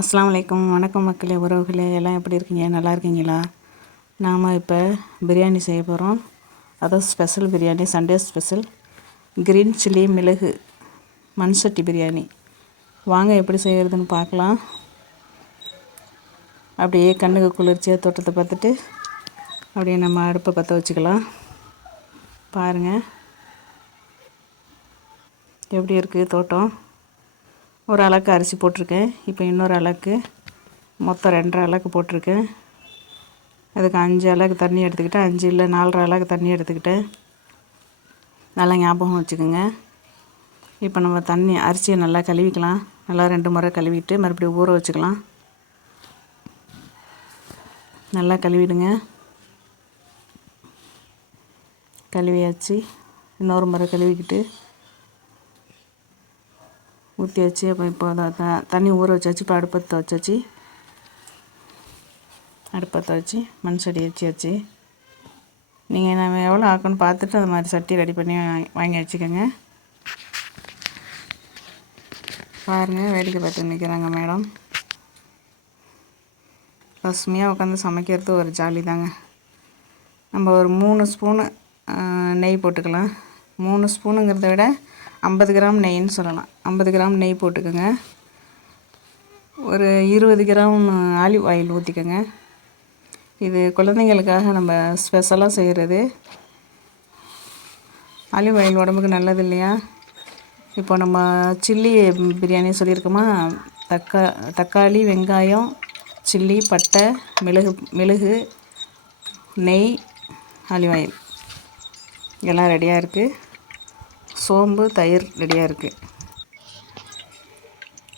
அஸ்லாம் வலைக்கம் வணக்கம் மக்களே உறவுகளே எல்லாம் எப்படி இருக்கீங்க? நல்லா இருக்கீங்களா? நாம் இப்போ பிரியாணி செய்ய போகிறோம் அதான் special biryani Sunday special green chilli மிளகு மண் சட்டி பிரியாணி. வாங்க எப்படி செய்கிறதுன்னு பார்க்கலாம். அப்படியே கண்ணுக்கு குளிர்ச்சியாக தோட்டத்தை பார்த்துட்டு அப்படியே நம்ம அடுப்பை பற்ற வச்சுக்கலாம். பாருங்கள் எப்படி இருக்குது தோட்டம்? ஒரு அலக்கு அரிசி போட்டிருக்கேன். இப்போ இன்னொரு அலக்கு. மொத்தம் ரெண்டரை அலக்கு போட்டிருக்கேன். அதுக்கு அஞ்சு அலக்கு தண்ணி எடுத்துக்கிட்டேன். அஞ்சு இல்லை நாலரை அலக்கு தண்ணி எடுத்துக்கிட்டேன். நல்லா ஞாபகம் வச்சுக்கோங்க. இப்போ நம்ம தண்ணி அரிசியை நல்லா கழுவிக்கலாம். நல்லா ரெண்டு முறை கழுவிட்டு மறுபடியும் ஊற வச்சுக்கலாம். நல்லா கழுவிடுங்க. கழுவியாச்சு. இன்னொரு முறை கழுவிக்கிட்டு ஊற்றி வச்சு அப்போ இப்போ த தண்ணி ஊற வச்சாச்சு இப்போ அடுப்பத்தை வச்சாச்சு. அடுப்பத்தை வச்சு மண் சட்டி வச்சியாச்சு நீங்கள் நம்ம எவ்வளோ ஆக்கணும்னு பார்த்துட்டு அது மாதிரி சட்டி ரெடி பண்ணி வாங்கி வச்சுக்கோங்க. பாருங்கள் வேடிக்கை பார்த்து நிற்கிறாங்க மேடம் பசுமையாக உட்காந்து சமைக்கிறது ஒரு ஜாலி தாங்க. நம்ம ஒரு மூணு ஸ்பூனு நெய் போட்டுக்கலாம். மூணு ஸ்பூனுங்கிறத விட ஐம்பது கிராம் நெய்ன்னு சொல்லலாம். ஐம்பது கிராம் நெய் போட்டுக்கோங்க. ஒரு இருபது கிராம் ஆலிவ் ஆயில் ஊற்றிக்கோங்க இது குழந்தைங்களுக்காக நம்ம ஸ்பெஷலாக செய்கிறது ஆலிவ் ஆயில் உடம்புக்கு நல்லது இல்லையா? இப்போ நம்ம சில்லி பிரியாணி சொல்லியிருக்கோமா? தக்கா தக்காளி வெங்காயம் சில்லி பட்டை மிளகு மிளகு நெய் ஆலிவ் ஆயில். எல்லாம் ரெடியாக இருக்குது சோம்பு தயிர் ரெடியாக இருக்குது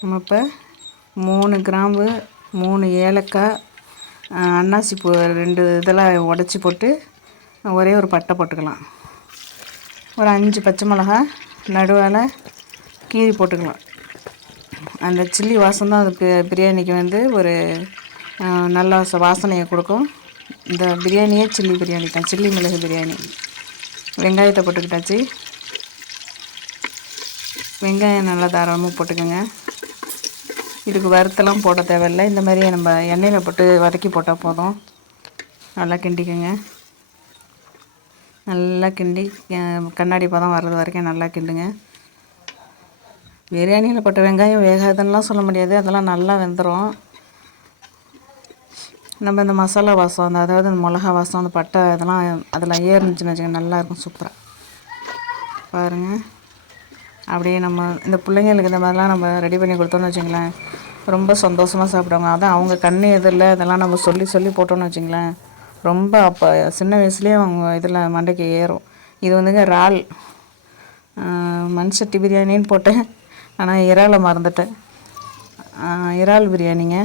நம்ம இப்போ மூணு கிராம்பு மூணு ஏலக்காய் அன்னாசி பூ ரெண்டு இதெல்லாம் உடச்சி போட்டு ஒரே ஒரு பட்டை போட்டுக்கலாம். ஒரு அஞ்சு பச்சை மிளகா நடுவால் கீரி போட்டுக்கலாம். அந்த சில்லி வாசம் தான் அதுக்கு பிரியாணிக்கு வந்து ஒரு நல்ல வாசனையை கொடுக்கும். இந்த பிரியாணியே சில்லி பிரியாணி தான் சில்லி மிளகு பிரியாணி. வெங்காயத்தை போட்டுக்கிட்டாச்சு. வெங்காயம் நல்லா தாராளமாக போட்டுக்கோங்க. இதுக்கு வறுத்தெல்லாம் போட தேவையில்லை. இந்த மாதிரி நம்ம எண்ணெயில் போட்டு வதக்கி போட்டால் போதும். நல்லா கிண்டிக்கோங்க. நல்லா கிண்டி கண்ணாடி பதம் வர்றது வரைக்கும் நல்லா கிண்டுங்க. பிரியாணியில் போட்ட வெங்காயம் வேகாதுன்னெலாம் சொல்ல முடியாது. அதெல்லாம் நல்லா வெந்துடும் நம்ம இந்த மசாலா வாசம் அந்த அதாவது இந்த மிளகா வாசம் அந்த பட்டை இதெல்லாம் அதில் ஏறிச்சுன்னு வச்சுக்கோங்க நல்லாயிருக்கும் சூப்பராக பாருங்கள் அப்படியே நம்ம இந்த பிள்ளைங்களுக்கு இந்த மாதிரிலாம் நம்ம ரெடி பண்ணி கொடுத்தோன்னு வச்சுங்களேன் ரொம்ப சந்தோஷமாக சாப்பிடுவாங்க. அதான் அவங்க கண் எதிரில் இதெல்லாம் நம்ம சொல்லி சொல்லி போட்டோன்னு வச்சுங்களேன் ரொம்ப அப்போ சின்ன வயசுலேயே அவங்க இதில் மண்டைக்கு ஏறும். இது வந்துங்க இறால். மண் சட்டி பிரியாணின்னு போட்டேன். ஆனால் இறாலை மறந்துட்டேன். இறால் பிரியாணிங்க.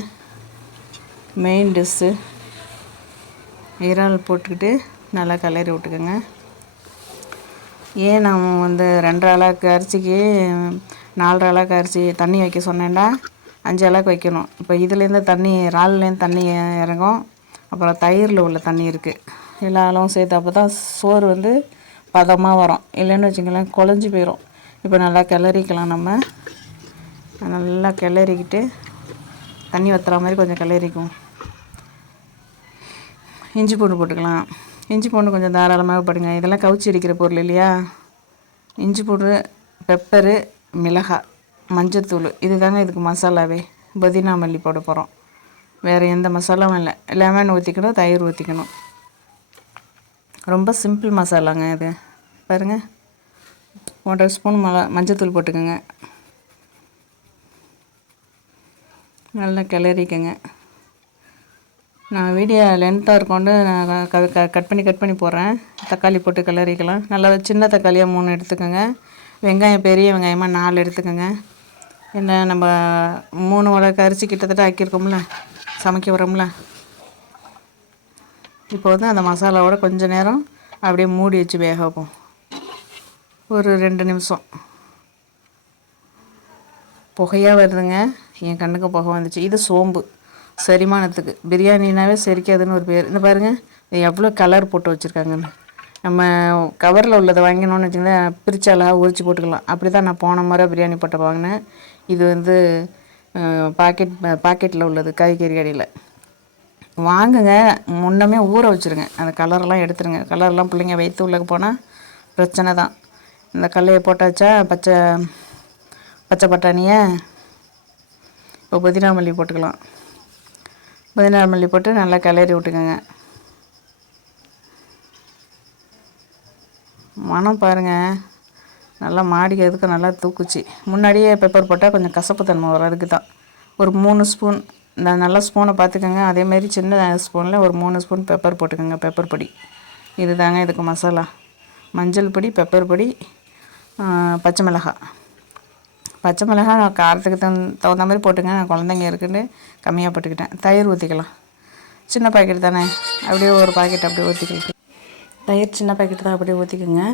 மெயின் டிஷ்ஷு இறால் போட்டுக்கிட்டு நல்லா கலரி விட்டுக்கோங்க. ஏன் நான் வந்து ரெண்டரை அளவுக்கு அரிசிக்கு நாலரை அளவுக்கு அரிசி தண்ணி வைக்க சொன்னேன்டா? அஞ்சு அளவுக்கு வைக்கணும். இப்போ இதுலேருந்து தண்ணி இறால்லேருந்து தண்ணி இறங்கும். அப்புறம் தயிரில் உள்ள தண்ணி இருக்குது எல்லா அளவும் சேர்த்து அப்போ தான் சோறு வந்து பதமாக வரும். இல்லைன்னு வச்சுங்களேன் குழஞ்சி போயிடும் இப்போ நல்லா கிளறிக்கலாம் நம்ம. நல்லா கிளறிக்கிட்டு தண்ணி வத்துற மாதிரி கொஞ்சம் கிளறிக்கும் இஞ்சி பூண்டு போட்டுக்கலாம். இஞ்சி பூண்டு கொஞ்சம் தாராளமாக போடுங்க. இதெல்லாம் கவுச்சி அடிக்கிற பொருள் இல்லையா? இஞ்சி பூண்டு பெப்பரு மிளகாய் மஞ்சத்தூள் இது தாங்க இதுக்கு மசாலாவே. புதினா மல்லி போட போகிறோம் வேறு எந்த மசாலாவும் இல்லை. லெமன் ஊற்றிக்கணும் தயிர் ஊற்றிக்கணும் ரொம்ப சிம்பிள் மசாலாங்க இது. பாருங்கள் ஒன்றரை ஸ்பூன் மிளகா மஞ்சத்தூள் போட்டுக்கோங்க. நல்லா கிளறிக்கங்க. நான் வீடியோ லென்த்தாக இருக்கோண்டு நான் கட் பண்ணி கட் பண்ணி போடுறேன். தக்காளி போட்டு கிளறிக்கலாம். நல்லா சின்ன தக்காளியாக மூணு எடுத்துக்கோங்க. வெங்காயம் பெரிய வெங்காயமாக நாலு எடுத்துக்கோங்க. என்ன நம்ம மூணு உலக அரிசி கிட்டத்தட்ட ஆக்கியிருக்கோம்ல. சமைக்க வரோம்ல. இப்போ வந்து அந்த மசாலாவோட கொஞ்சம் நேரம் அப்படியே மூடி வச்சு வேக வைப்போம். ஒரு ரெண்டு நிமிஷம். புகையாக வருதுங்க. என் கண்ணுக்கு புகை வந்துச்சு. இது சோம்பு. செரிமானத்துக்கு. பிரியாணினாவே செரிக்காதுன்னு ஒரு பேர். இந்த பாருங்கள் எவ்வளோ கலர் போட்டு வச்சுருக்காங்கன்னு. நம்ம கவரில் உள்ளதை வாங்கினோன்னு வச்சுக்கோங்களேன் பிரிச்சாலாக உரிச்சு போட்டுக்கலாம். அப்படி தான் நான் போன முறை பிரியாணி போட்ட வாங்கினேன். இது வந்து பாக்கெட் பாக்கெட்டில் உள்ளது காய்கறி கடையில். வாங்குங்க. முன்னமே ஊற வச்சுருங்க. அந்த கலரெல்லாம் எடுத்துருங்க. கலர்லாம் பிள்ளைங்க வயிற்று உள்ளே போனால் பிரச்சனை தான். இந்த கடலையை போட்டாச்சா பச்சை பச்சை பட்டாணியை? இப்போ புதினா மல்லி போட்டுக்கலாம். புதினா மல்லி போட்டு நல்லா கிளறி விட்டுக்கோங்க. மனம் பாருங்கள் நல்லா மாடிக்கிறதுக்கு நல்லா தூக்குச்சு. முன்னாடியே பெப்பர் போட்டால் கொஞ்சம் கசப்பு தன்மை வரும். அதுக்கு தான் ஒரு மூணு ஸ்பூன் இந்த நல்ல ஸ்பூனை பார்த்துக்கோங்க. அதேமாரி சின்ன ஸ்பூனில் ஒரு மூணு ஸ்பூன் பெப்பர் போட்டுக்கோங்க பெப்பர் பொடி. இது தாங்க இதுக்கு மசாலா. மஞ்சள் பொடி பெப்பர் பொடி பச்சை மிளகாய். பச்சை மிளகாய் நான் காரத்துக்கு தகுந்த தகுந்த மாதிரி போட்டுங்க நான் குழந்தைங்க இருக்குன்னு கம்மியாக போட்டுக்கிட்டேன். தயிர் ஊற்றிக்கலாம் சின்ன பாக்கெட் தானே. அப்படியே ஒரு பாக்கெட் அப்படியே ஊற்றிக்கலாம் தயிர் சின்ன பாக்கெட் தான் அப்படியே ஊற்றிக்கோங்க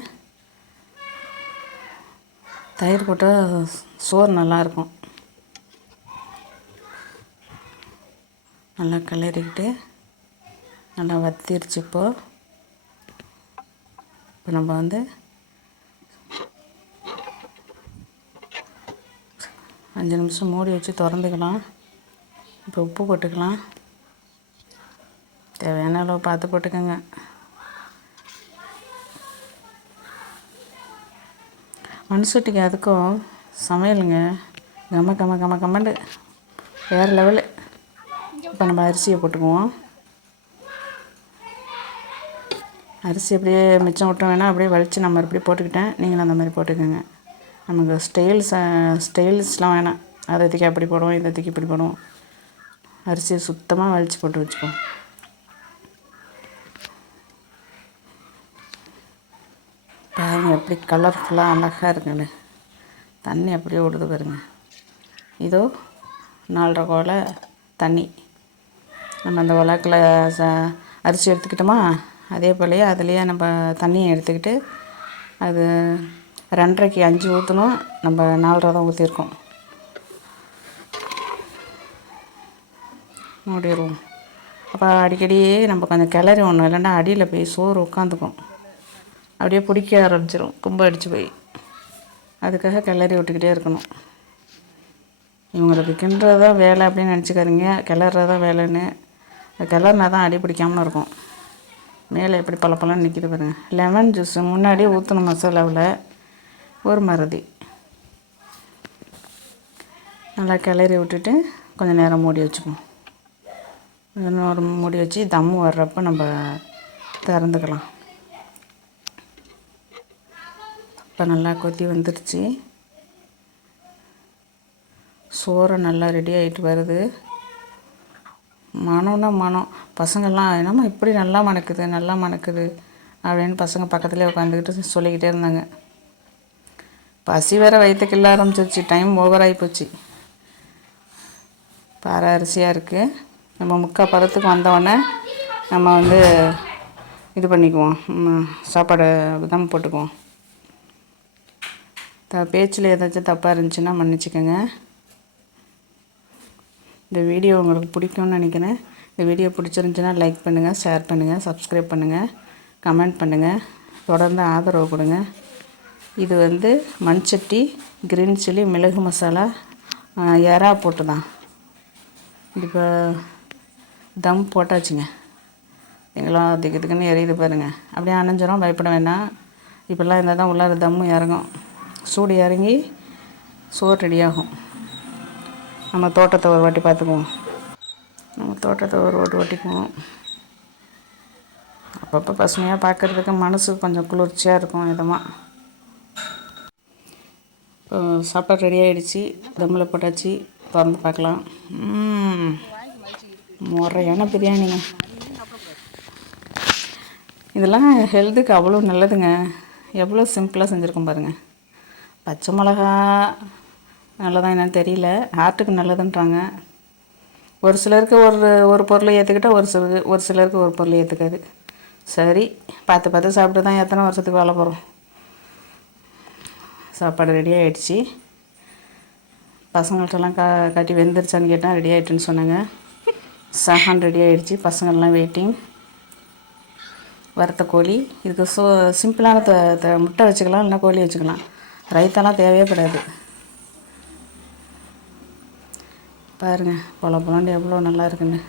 தயிர் போட்டால் சோறு நல்லாயிருக்கும். நல்லா கிளறிக்கிட்டு நல்லா வத்திருச்சு இப்போது இப்போ நம்ம வந்து அஞ்சு நிமிஷம் மூடி வச்சு திறந்துக்கலாம். இப்போ உப்பு போட்டுக்கலாம். தேவையான அளவு பார்த்து போட்டுக்கோங்க. மண்சட்டிக்கு அதுக்கும் சமையலுங்க. கம கம கம கமண்டு. வேறு லெவலு இப்போ நம்ம அரிசியை போட்டுக்குவோம். அரிசி அப்படியே மிச்சம் விட்டோம் வேணால் அப்படியே வலித்து நம்ம இப்படி போட்டுக்கிட்டேன். நீங்களும் அந்த மாதிரி போட்டுக்கோங்க. நமக்கு ஸ்டைல்ஸ் ஸ்டைல்ஸ்லாம் வேணாம். அதை தூக்கி அப்படி போடுவோம் இதை தூக்கி இப்படி போடுவோம். அரிசியை சுத்தமாக வலிச்சு போட்டு வச்சுப்போம் பாருங்கள் எப்படி கலர்ஃபுல்லாக அழகாக இருக்குன்னு தண்ணி அப்படியே விடுது பாருங்க. இதோ நாலரை கோலை தண்ணி. நம்ம அந்த உலக்கில் ச அரிசி எடுத்துக்கிட்டோமா? அதே போலயே அதுலேயே நம்ம தண்ணியை எடுத்துக்கிட்டு அது ரெண்டரைக்கு அஞ்சு ஊற்றணும் நம்ம நாலரை தான் ஊற்றிருக்கோம் மூடிடுவோம். அப்போ அடிக்கடி நம்ம கொஞ்சம் கிளறி ஒன்றும் இல்லைன்னா அடியில் போய் சோறு உட்காந்துக்கும். அப்படியே பிடிக்க ஆரம்பிச்சிடும் கும்ப அடித்து போய். அதுக்காக கிளறி விட்டுக்கிட்டே இருக்கணும். இவங்களுக்கு கிண்டுறது தான் வேலை அப்படின்னு நினச்சிக்காதீங்க. கிளறது தான் வேலைன்னு கிளறினா தான் அடி பிடிக்காமல் இருக்கும். மேலே எப்படி பல நிற்கிது பாருங்கள் லெமன் ஜூஸ் முன்னாடியே ஊற்றணும் மசாலாவில். ஒரு மருதி நல்லா கிளறி விட்டுட்டு கொஞ்சம் நேரம் மூடி வச்சுப்போம் இன்னொரு மூடி வச்சு தம் வர்றப்போ நம்ம திறந்துக்கலாம். இப்போ நல்லா கொத்தி வந்துருச்சு. சோறை நல்லா ரெடி ஆகிட்டு வருது. மனம்னா மனம் பசங்கள்லாம் என்னம்மா இப்படி நல்லா மணக்குது நல்லா மணக்குது அப்படின்னு பசங்க பக்கத்துலேயே உட்காந்துக்கிட்டு சொல்லிக்கிட்டே இருந்தாங்க. பசி வேறு வயிற்றுக்கு ஆரம்பிச்சிருச்சு. டைம் ஓவர் ஆகி போச்சு. பாறை அரிசியாக இருக்குது நம்ம முக்கால் பதத்துக்கு வந்தோடனே நம்ம வந்து இது பண்ணிக்குவோம். சாப்பாடு தான் போட்டுக்குவோம். த பேச்சில் ஏதாச்சும் தப்பாக இருந்துச்சுன்னா மன்னிச்சுக்கோங்க. இந்த வீடியோ உங்களுக்கு பிடிக்கும்னு நினைக்கிறேன். இந்த வீடியோ பிடிச்சிருந்துச்சின்னா லைக் பண்ணுங்கள் ஷேர் பண்ணுங்கள் சப்ஸ்கிரைப் பண்ணுங்கள் கமெண்ட் பண்ணுங்கள் தொடர்ந்து ஆதரவு கொடுங்க. இது வந்து மண்சட்டி க்ரீன் சில்லி மிளகு மசாலா எறா போட்டு தான் இப்போ தம் போட்டாச்சுங்க. எங்கெல்லாம் திக்கு திக்குன்னு எரியுது பாருங்கள் அப்படியே அணைஞ்சிரும் பயப்பட வேண்டாம். இப்போல்லாம் இருந்தால் தான் உள்ளார தம்மு இறங்கும். சூடு இறங்கி சோறு ரெடியாகும் நம்ம தோட்டத்தை ஒரு வாட்டி பார்த்துக்குவோம். நம்ம தோட்டத்தை ஒரு ஓட்டு ஓட்டிக்குவோம் அப்பப்போ பசுமையாக பார்க்குறதுக்கு மனசு கொஞ்சம் குளிர்ச்சியாக இருக்கும் இதமாக சாப்பாடு ரெடி ஆகிடுச்சி தம்மில் போட்டாச்சு. திறந்து பார்க்கலாம். முறையான பிரியாணிங்க. இதெல்லாம் ஹெல்த்துக்கு அவ்வளோ நல்லதுங்க. எவ்வளோ சிம்பிளாக செஞ்சுருக்கோம் பாருங்கள் பச்சை மிளகா நல்லதான் என்னன்னு தெரியல. ஹார்ட்டுக்கு நல்லதுன்றாங்க. ஒரு சிலருக்கு ஒரு ஒரு பொருளை ஏற்றுக்கிட்டால் ஒரு சிலருக்கு ஒரு சிலருக்கு ஒரு பொருளை ஏற்றுக்காது சரி பார்த்து பார்த்து சாப்பிட்டு தான் எத்தனை வருஷத்துக்கு வாழ போகிறோம் சாப்பாடு ரெடி ஆகிடுச்சி பசங்கள்கிட்டலாம் கா கட்டி வெந்துருச்சான்னு கேட்டால் ரெடி ஆகிட்டுன்னு சொன்னாங்க. சஹான் ரெடி ஆகிடுச்சி பசங்கள்லாம் வெயிட்டிங் வறுத்த கோழி. இதுக்கு சோ சிம்பிளான த த முட்டை வச்சுக்கலாம் இல்லைனா கோழி வச்சுக்கலாம். ரைத்தாலாம் தேவைப்படாது பாருங்கள் பொல பொலண்டு எவ்வளோ நல்லா இருக்குன்னு.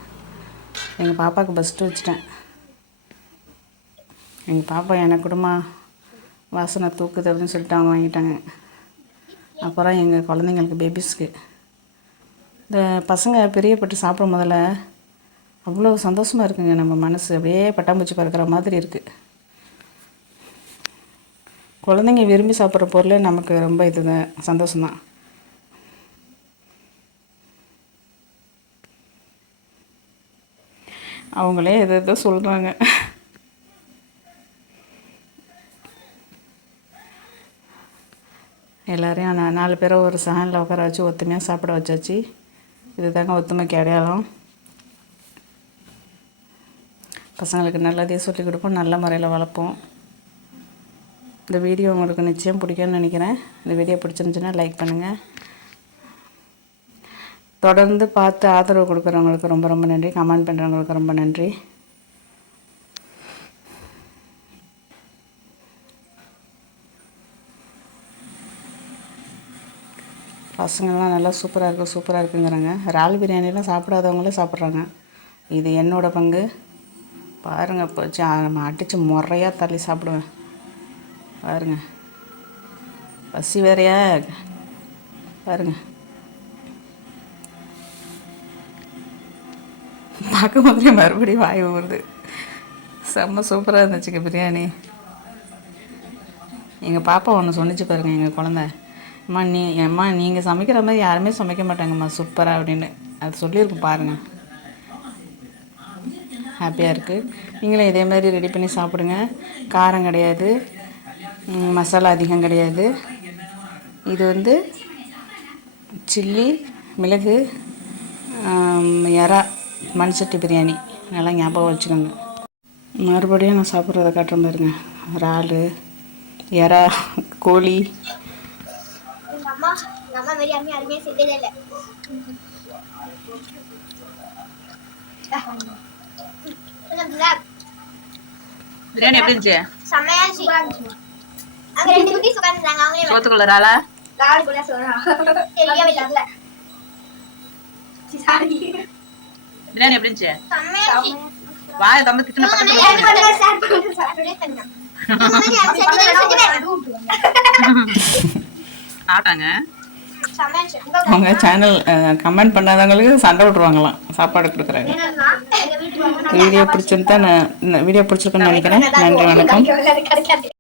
எங்கள் பாப்பாவுக்கு பஸ்ட்டு வச்சுட்டேன். எங்கள் பாப்பா எனக்கு குடும்பம் வாசனை தூக்குது அப்படின்னு சொல்லிட்டு அவங்க வாங்கிட்டாங்க. அப்புறம் எங்கள் குழந்தைங்களுக்கு பேபிஸ்க்கு இந்த பசங்க பிரியப்பட்டு சாப்பிடும் முதல்ல அவ்வளோ சந்தோஷமாக இருக்குங்க நம்ம மனசு. அப்படியே பட்டாம்பூச்சி பறக்கிற மாதிரி இருக்குது குழந்தைங்க விரும்பி சாப்பிட்ற பொருளே நமக்கு ரொம்ப இதுதான் சந்தோஷம்தான். அவங்களே எது எதோ சொல்கிறாங்க எல்லாரையும் நான் நாலு பேரை ஒரு சஹனில் உட்கார வச்சு ஒத்துமையாக சாப்பிட வச்சாச்சு. இது தாங்க ஒத்துமைக்கு அடையாளம். பசங்களுக்கு நல்லதே சொல்லிக் கொடுப்போம் நல்ல முறையில் வளர்ப்போம். இந்த வீடியோ உங்களுக்கு நிச்சயம் பிடிக்கும்னு நினைக்கிறேன். இந்த வீடியோ பிடிச்சிருந்துச்சுன்னா லைக் பண்ணுங்கள் தொடர்ந்து பார்த்து ஆதரவு கொடுக்குறவங்களுக்கு ரொம்ப ரொம்ப நன்றி. கமெண்ட் பண்ணுறவங்களுக்கு ரொம்ப நன்றி. பசங்கள்லாம் நல்லா சூப்பராக இருக்குது சூப்பராக இருக்குங்கிறாங்க. இறால் பிரியாணிலாம் சாப்பிடாதவங்களும் சாப்பிட்றாங்க. இது என்னோடய பங்கு. பாருங்கள் இப்போ சா நம்ம அடித்து முறையாக தள்ளி சாப்பிடுவேன். பாருங்க. பசி வேறையா? பாருங்க. பார்க்கும் போதே மறுபடியும் வாய் வருது செம்ம சூப்பராக இருந்துச்சுங்க பிரியாணி. எங்கள் பாப்பா ஒன்று சொன்னிச்சு பாருங்கள் எங்கள் குழந்த. அம்மா நீ அம்மா நீங்கள் சமைக்கிற மாதிரி யாருமே சமைக்க மாட்டாங்கம்மா. சூப்பராக அப்படின்னு. அது சொல்லியிருக்கு பாருங்கள் ஹாப்பியாக இருக்குது நீங்களும் இதே மாதிரி ரெடி பண்ணி சாப்பிடுங்க. காரம் கிடையாது. மசாலா அதிகம் கிடையாது. இது வந்து சில்லி மிளகு எறா மண் சட்டி பிரியாணி. நல்லா ஞாபகம் வச்சுக்கோங்க. மறுபடியும் நான் சாப்பிட்றத காட்டுற பாருங்க இறால் எறா கோழி எங்க அம்மா எங்க அம்மா மாதிரி அம்மா யாருமே செஞ்சதே இல்லை. பிரியாணி எப்படி இருந்துச்சு? செம்மையா இருந்துச்சு. அங்க ரெண்டு குட்டி உட்காந்துருந்தாங்க அவங்களே சோத்துக்குள்ள இறாலா காடு கூட சொல்றான் தெரியவே இல்லை. பிரியாணி எப்படி இருந்துச்சு? செம்மையா இருந்துச்சு. வாயை தந்து கிச்சனை இவங்க இருந்துச்சு. அவங்க சேனல் கமெண்ட் பண்ணாதவங்களுக்கு சண்டை விட்ருவாங்களாம் சாப்பாடு கொடுக்குறாங்க வீடியோ பிடிச்சிருந்தா நான் வீடியோ பிடிச்சிருக்குன்னு நினைக்கிறேன் நன்றி வணக்கம்